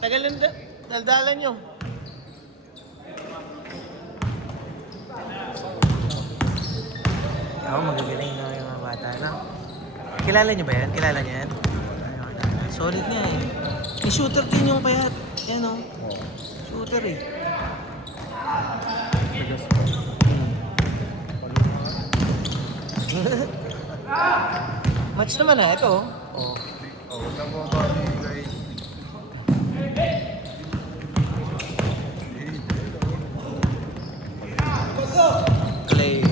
Tagal ng daldalan nyo. Oo, magagaling na yung mga bata, no? Kilala niyo ba yan? Kilala niyo yan? Solid nga eh. May shooter din yung payat. Yan o. Shooter eh. Match naman na ito. Oh. Oo, saan mo ba guys? Clay.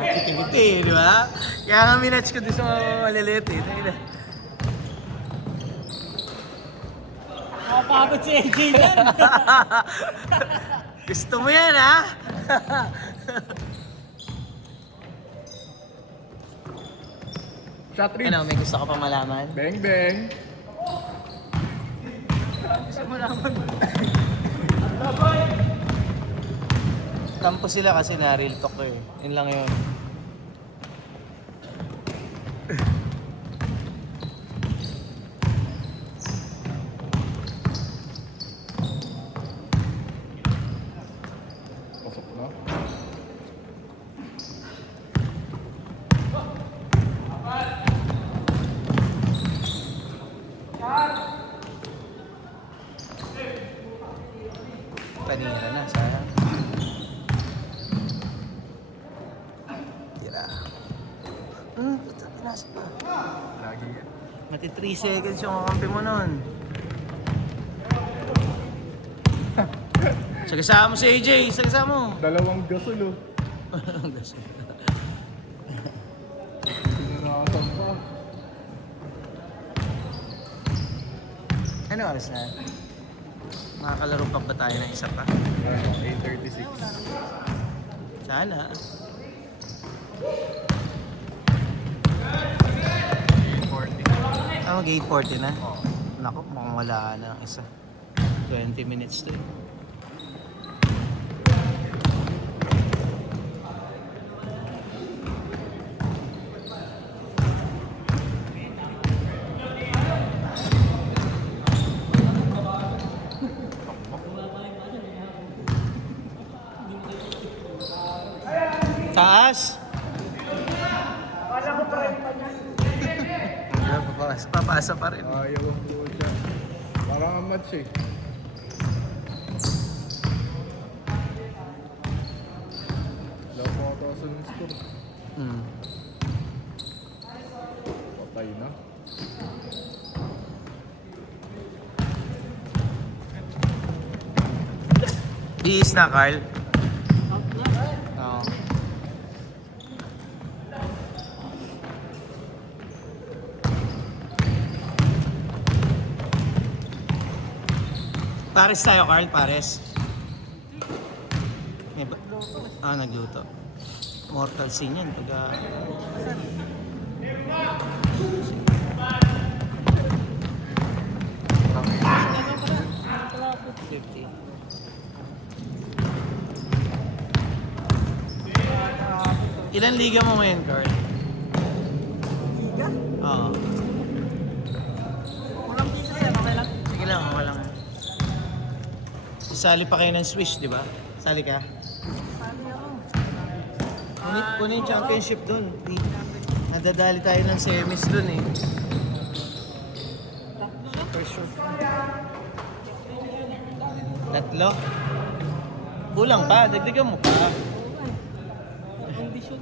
Kiti-kiti, di ba? Kaya nga minatch ko doon sa mga maliliit eh. Nakapagod si AJ yan. Gusto mo yan, ha? Shot rin. Ano, may gusto ka pa malaman? Bang bang. Gusto mo naman. Tampo sila kasi na real talk ko eh. Yun lang yun. Pasok na. Panira na, sayang. Tira. Puta, pinas pa. Lagi yan. Mati 3 seconds yung kakampi mo nun. Sagasama mo si AJ, sagasama mo. Dalawang gasol oh. Sinanakasan pa. Ano oras na? Makakalaro pa ba tayo ng isa pa? Ano, 8:36. Sana. 8:40. Gate 40 na. Naku, mukhang wala na ang isa. 20 minutes to eh. Taas! Papasa pa rin. Ayaw ang puta. Parang ang match eh. Wala pa ako sa score. Patay na. Biis na, Carl. Oo. Pares tayo, Carl. Pares. May ba? Nagluto. Mortal scene yan. Pagka... Ilan liga mo ngayon, Carl? Liga? Oo. Walang pisa yan, okay lang. Sige lang, okay lang. Isali pa kayo ng Swiss, di ba? Sali ka? Sali ako. Kunin yung championship dun. Nadadali tayo ng semis dun eh. For sure. Tatlo? Kulang pa, dagdagan mo pa. Condition.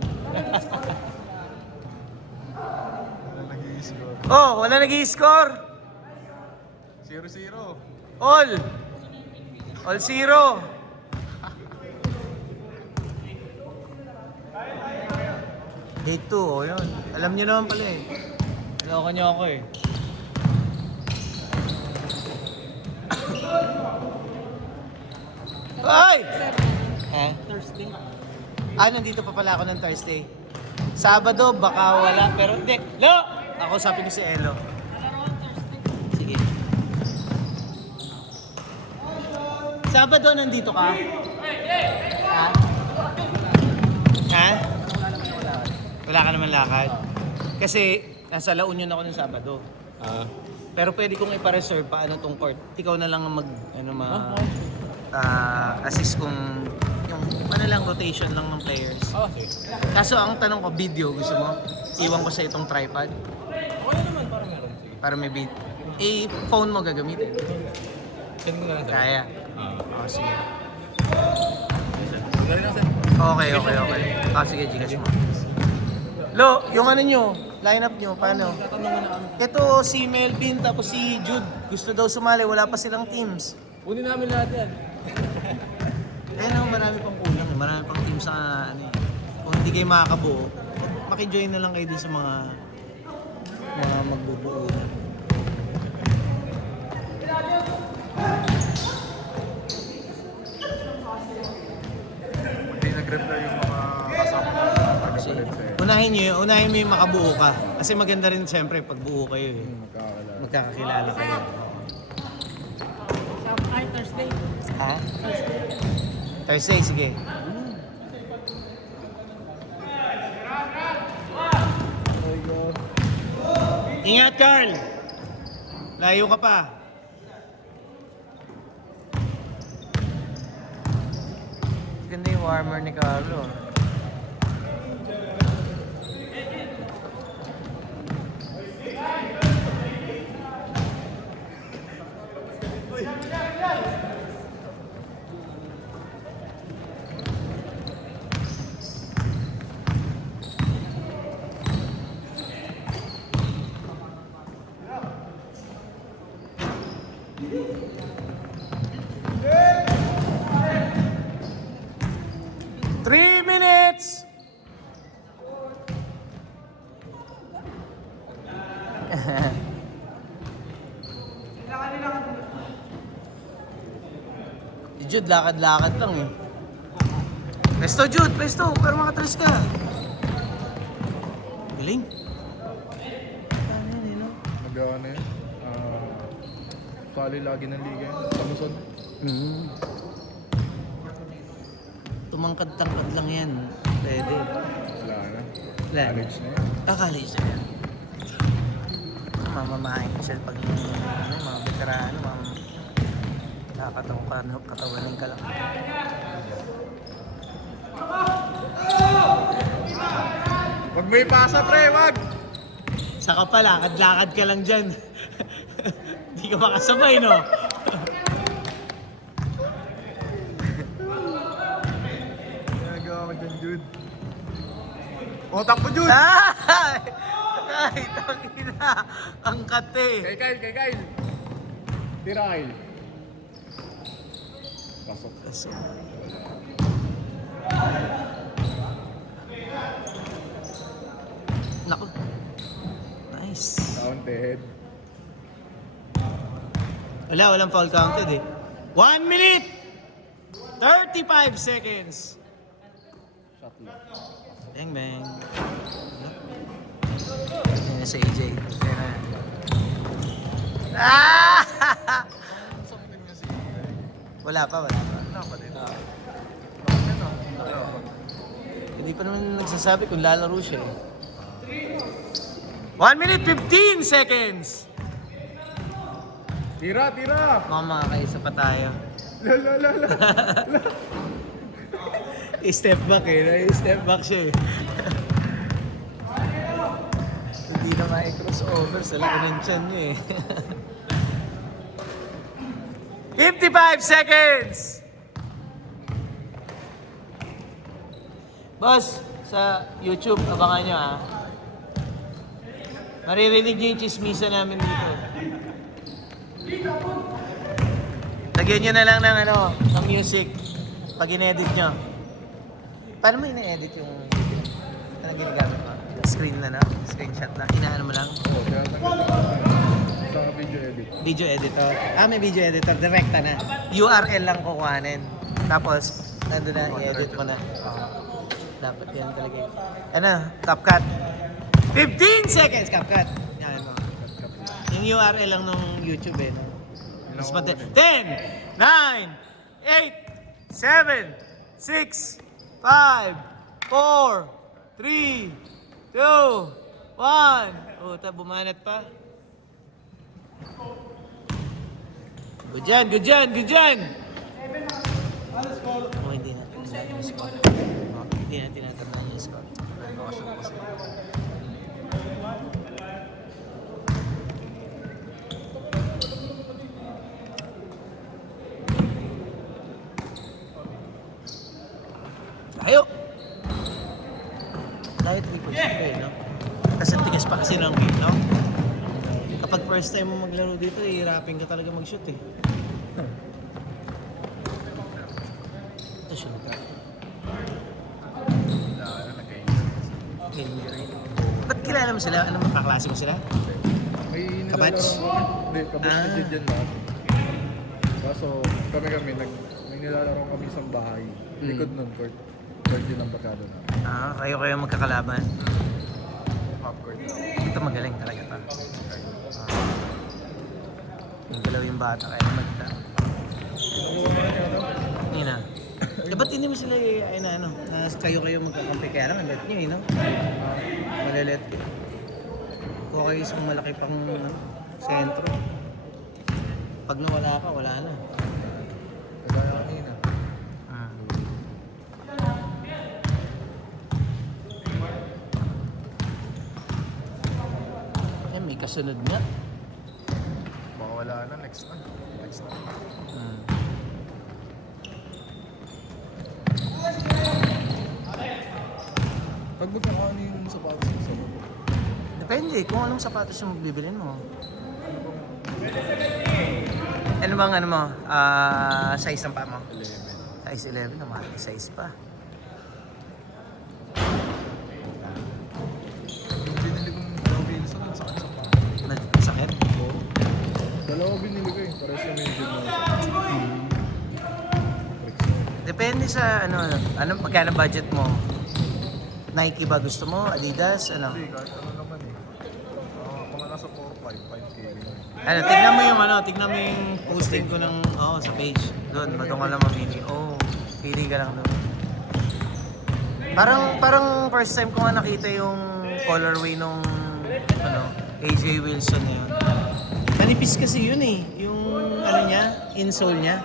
Wala nag-i-score. Oh, wala nag-i-score! 0-0. All! All zero! Hate 2, oh yun. Alam nyo naman pala eh. Naloko nyo ako eh. Ay! Ha? Thursday. Nandito pa pala ako ng Thursday. Sabado, baka wala. Pero hindi. Lo! Ako sabi ko si Elo. Sige. Sabado, nandito ka? Ha? Ha? Wala ka naman lakad? Kasi nasa La Union ako ng Sabado. Pero pwede kong ipa-reserve paano tong court. Ikaw na lang ang assist kung yung ano lang rotation lang ng players. Okay. Kaso ang tanong ko, video gusto mo? Iwan ko sa itong tripod Okay naman, para meron. Sige. para may beat. Phone mo gagamitin. Send mo na lang sa Kaya. Sige. Galing na, sir. Okay. Sige, Gcash mo. Lo, yung ano nyo, lineup nyo, paano? Tatanungan na kami. Ito si Melvin tapos si Jude. Gusto daw sumali, wala pa silang teams. Kunin namin lahat yan. Marami pang kulang. Marami pang teams sa ano eh. Kung hindi kayo makakabuo, makijoin na lang kayo din sa mga magbubuo na. Hindi nag-reply yung mga kasama ko. Kasi, Nag-reply sa'yo. unahin mo yung makabuo ka. Kasi maganda rin siyempre pag buo kayo eh. Magkakalala. Magkakakilala kayo. Ay, Thursday. Ha? Thursday, sige. Ingat, Carl! Layo ka pa. Ganda yung warmer ni Carlo. Three minutes! Si Jude, lakad-lakad lang eh. Presto, Jude! Presto! Pero makatras ka. Galing. Ano yun, eh, no? Nagawa na yun. Sali lagi ng liga yun. Pamusod. Tumangkad-tangkad lang yan. Pwede. Wala na. Wala. College na yun. College na yan. Mamamahain siya pag mga veterano, katawanin ka lang. Wag mo ipasa, pre! Wag! Saka pa, lakad-lakad ka lang dyan. Hindi ka makasabay, no? Nagawa mo dyan, Jude. Otak mo, Jude! Ay, tangina. Ang kate. Kay Kyle! Tira, Kyle. Pasok. Naku. Nice. Counted. Walang foul counted eh. 1 minute! 35 seconds. Shot lang. Bang bang. Yan na si AJ. Yan na. Ah! Something niya si... Wala pa. Wala pa din. Hindi pa naman nagsasabi kung lalaro siya eh. 1 minute 15 seconds! Tira! Mukhang makakaisa pa tayo. La. Step back eh. Step back siya eh. Hindi na ma-crossover sa laki ng tiyan niya eh. 55 seconds! Boss, sa YouTube, abangan nyo ah. Maririnig nyo yung chismisa namin dito. Lagyan nyo na lang ng music pag in-edit nyo. Paano mo ina-edit yung video? Anong ginagamit mo? Screen na screenshot na, inaano mo lang? Oo, kaya sa video edit. Video editor. May video editor, direkta na. URL lang kukuhanin. Tapos, nandun na, i-edit mo na. Dapat yan talaga yun. CapCut. 15 seconds, CapCut. Yan mo. Yung URL lang nung YouTube eh. Mas 10, 9, 8, 7, 6, 5, 4, 3, 2, 1. Oh, bumanat pa. Good dyan, good dyan, good dyan! Oh, hindi na. Yung score. Oh, hindi na tinatandaan yung score. Nakausap ko sila. Tayo! Dahil 3 eh, no? Kasi tigas pa kasi ng game, no? Kapag first time mo maglaro dito, hihirapin ka talaga mag-shoot eh. Ito shoot ka. Injury. Ba't kilala mo sila? Ano makaklase mo sila? May Kabatch? nilalaro kami. Hindi, kabatch Ah. ni dyan lahat. Kaso kami, may nilalaro kami sa bahay. Likod nun, court. Court yun ang bakado na. Ah, kayo magkakalaban. Half court na. Dito magaling talaga pa. Yung galaw yung bata, kaya magta. Yun na. Eh, ba't hindi mo sila ay na ano? Na kayo magkakampi kaya lang, let nyo eh, no? Malalet. Kung kayo isang malaki pang sentro. Pag nawala ka, wala na. Kagaya kanina. Eh, may kasunod nga. Baka wala na, next na. Next na. Pag magkakaano yung sapatos mo sa baba? Depende kung anong sapatos yung bibilin mo. Ano bang ano mo? Size ng paa mo? 11. Size 11 naman, size pa. Yung binili kong Dow Wilson, ang sakit sa paa. Sakit? Dalawa binili ko eh. Pares yung medyo mo. Depende sa ano magkano budget mo? Nike ba gusto mo? Adidas? Ano? Hindi, kahit ano naman eh. Mga nasa 5K. Ano, tignan mo yung posting ko ng sa page. Doon, doon ka lang mamili. Pili ka lang doon. Parang first time ko nga nakita yung colorway nung AJ Wilson na yun. Manipis kasi yun eh, yung niya, insole niya.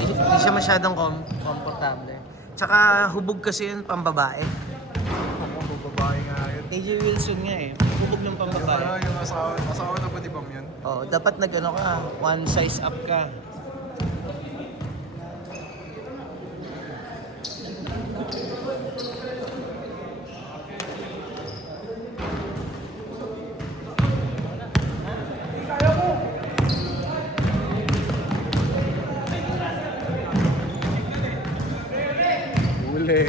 Hindi siya masyadong komportable. Tsaka hubog kasi yun pambabae. Ako, babae nga yun. AJ Wilson nga eh, hubog ng pambabae. Yung asawa na ba di ba yun? Oo, dapat ka, one size up ka. Uli.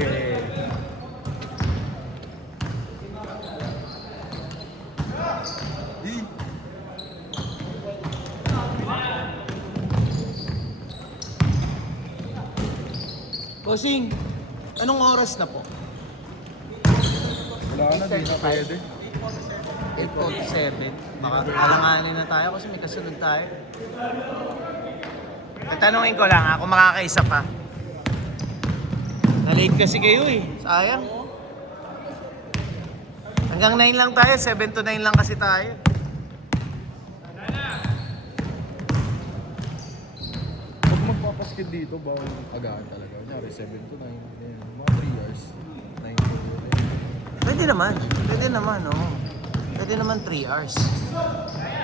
Bossing, anong oras na po? Wala na, di na pwede. 8:47. Baka alanganin na tayo kasi may kasunod tayo. Tatanungin ko lang kung makakaisa pa. Na-late kasi kayo eh. Sayang. Hanggang 9 lang tayo. 7 to 9 lang kasi tayo. Pag magpapaskid dito, bawal agahan talaga. Kunyari, 7 to 9. Yan. Mga 3 hours. 9 to 9. Pwede naman. Pwede naman, oo. Pwede naman 3 hours.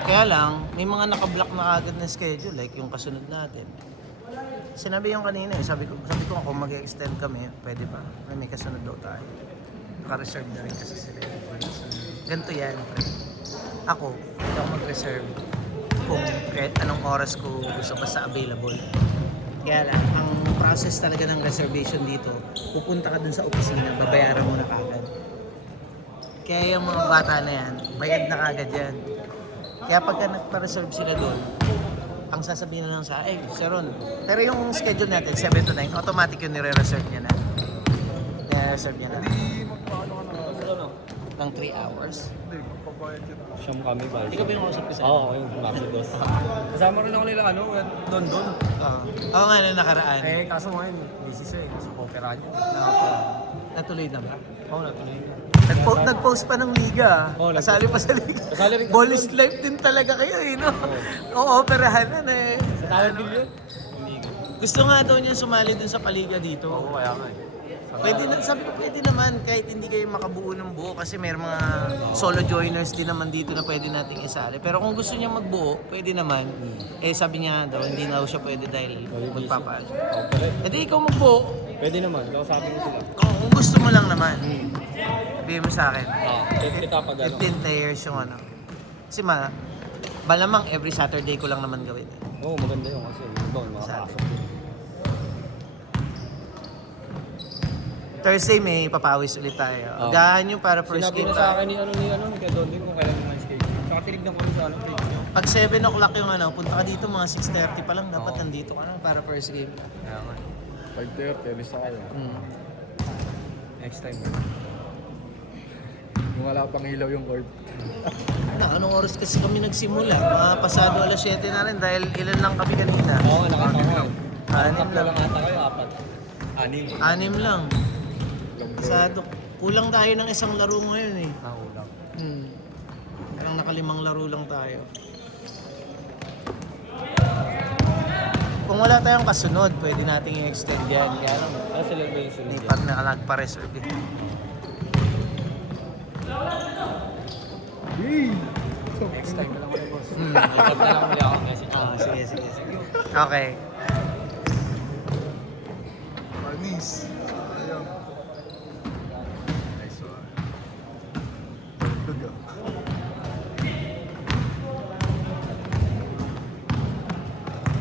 Kaya lang, may mga nakablock na agad na schedule, like yung kasunod natin. Sinabi yung kanina eh, sabi ko kung mag-extend kami, pwede ba? May kasunod daw tayo. Naka-reserve na rin kasi sila. Ganito yan, pre. Ako, hindi ako mag-reserve kung anong oras ko gusto basta available. Kaya lang, ang process talaga ng reservation dito, pupunta ka dun sa opisina, babayaran mo na kagad. Kaya yung mga bata na yan, bayad na kagad yan. Kaya pagka nagpa-reserve sila doon, ang sasabihin na lang sa Sir Ron. Pero yung schedule natin, 7 to 9, automatic yung nire-reserve niya na. Nire-reserve niya na. Hindi magpaano ka na. Ng 3 hours. Hindi, magpabayad ka na. Siyam kami ba? Hindi ka ba yung kausap ko sa'yo? Oo, ako yung Maxi Boss. Kasama rin ako nila, Don. Oo nga na nakaraan. Kaso ngayon, busy siya eh. Sa opera niya. Natuloy na ba? Oo, natuloy na. Nag-post pa ng liga. Oo, Kasali pa sa liga. Kasali rin. Ball is life din talaga kayo eh, no? Oo, operahan na eh. Sa tawad billion? Gusto nga daw niya sumali dun sa paliga dito. Oo, kaya nga eh. Pwede na, sabi ko pwede naman kahit hindi kayo makabuo ng buo kasi may mga solo joiners din naman dito na pwede nating isali. Pero kung gusto niya magbuo, pwede naman. Eh sabi niya daw, hindi na daw siya pwede dahil magpapaano. Oo, pala. E di ikaw magbuo. Pwede naman, kausapin ko sila. Kung gusto mo lang naman. Sabihin mo sa akin. Kita pag ano. 15 players yung ano. Kasi malamang every Saturday ko lang naman gawin. Oo, maganda yun kasi. Iba, makakasok din. Thursday may papawis ulit tayo. Oo. Agahan nyo para first Sinabi game na sa tayo. akin ni kaya doon din kung kailan naman schedule. Tsaka tinignan ko rin sa ano, page nyo. Pag 7 o'clock yung ano, punta ka dito mga 6:30 pa lang. Dapat Oo. nandito ka na para first game. Kaya nga. 5:30, alis na kayo. Next time. Kung wala pang ilaw yung court. Anong oras kasi kami nagsimula? Mga pasado alas 7 na rin dahil ilan lang kami kanina. Oo, nakita ko. Anim Tatlo lang. lang ata kayo, apat. Anim. 6 lang. Pasado. Kulang tayo ng isang laro ngayon eh. Nakulang. Parang nakalimang laro lang tayo. Kung wala tayong kasunod, pwede nating i-extend yan. Kaya lang, Ano sila ba yung sunod may yan? pag nagpa-reserve eh. Next time na lang ako, boss. Ipag na lang muli ako message. Sige. Okay. Panis. Ayun. Nice one. Good go.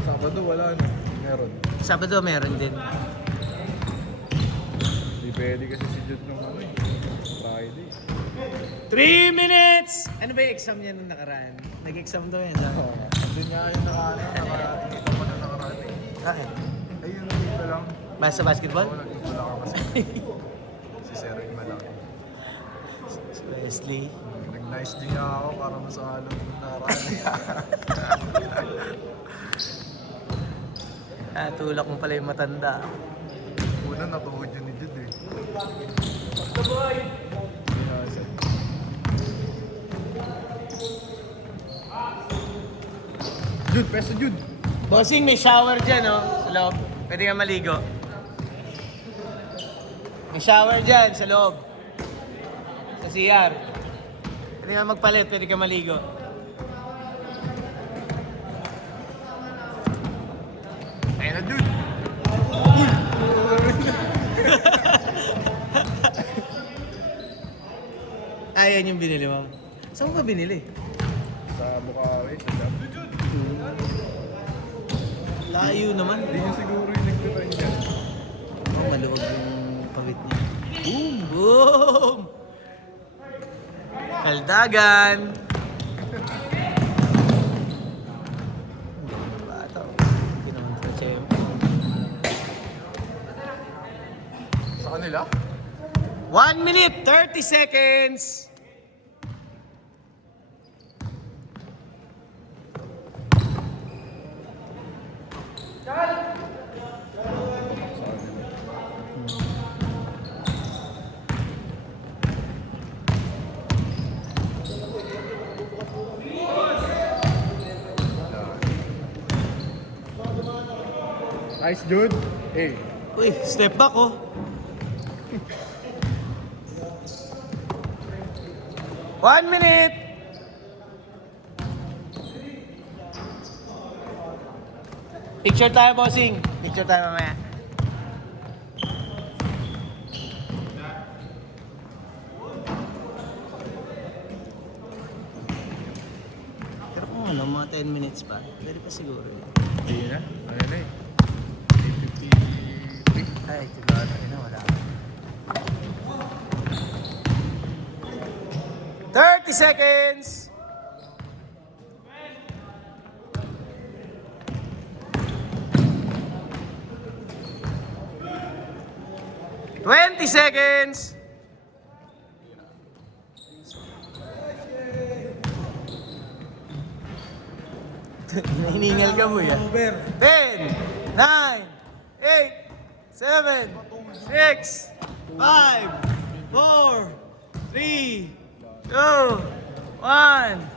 Sabado wala no? Meron. Sabado meron din. Hindi pwede kasi si Jude nung ano eh. Friday. 3 minutes! Ano ba yung exam niya nung nakaraan? Nag-exam daw yan. Oo. Hindi nga yung nakarating pa na nakarating. Bakit? Ayun, dito lang. Basta basketball? Oo, nagtutula ka kasi. Si Sir Ed malaki. Si Wesley. Nag-nice din nga ako para masalo ng nakarating. Tulak mo pala yung matanda. Una, natuhod yun ni Jude eh. Jude, peso Jude! Bossing, may shower dyan, oh. Sa loob. Pwede ka maligo. May shower dyan, sa loob. Sa CR. Pwede ka magpalit, pwede ka maligo. Ayun na Jude! Ayan yung binili mo. Saan mo ba binili? Sa Bukawi, sa Jam. Layo naman. Hindi niya siguro yung nagtitry niya. Oh, maluwag yung pawit niya. Boom! Boom! Kaldagan! Ang bata. Hindi naman sa tiyempo. Sa kanila? 1 minute, 30 seconds! Nice Jude! Hey! Uy, step back oh. One minute! Picture tayo, bossing. Picture tayo mamaya. Pero kung ano, mga 10 minutes pa, pwede pa siguro yun. Hindi na. Ano na eh. 53. Ay, siguro na wala. 30 seconds! Twenty seconds! Hiningal ka mo yan. 10, 9, 8, 7, 6, 5, 4, 3, 2, 1.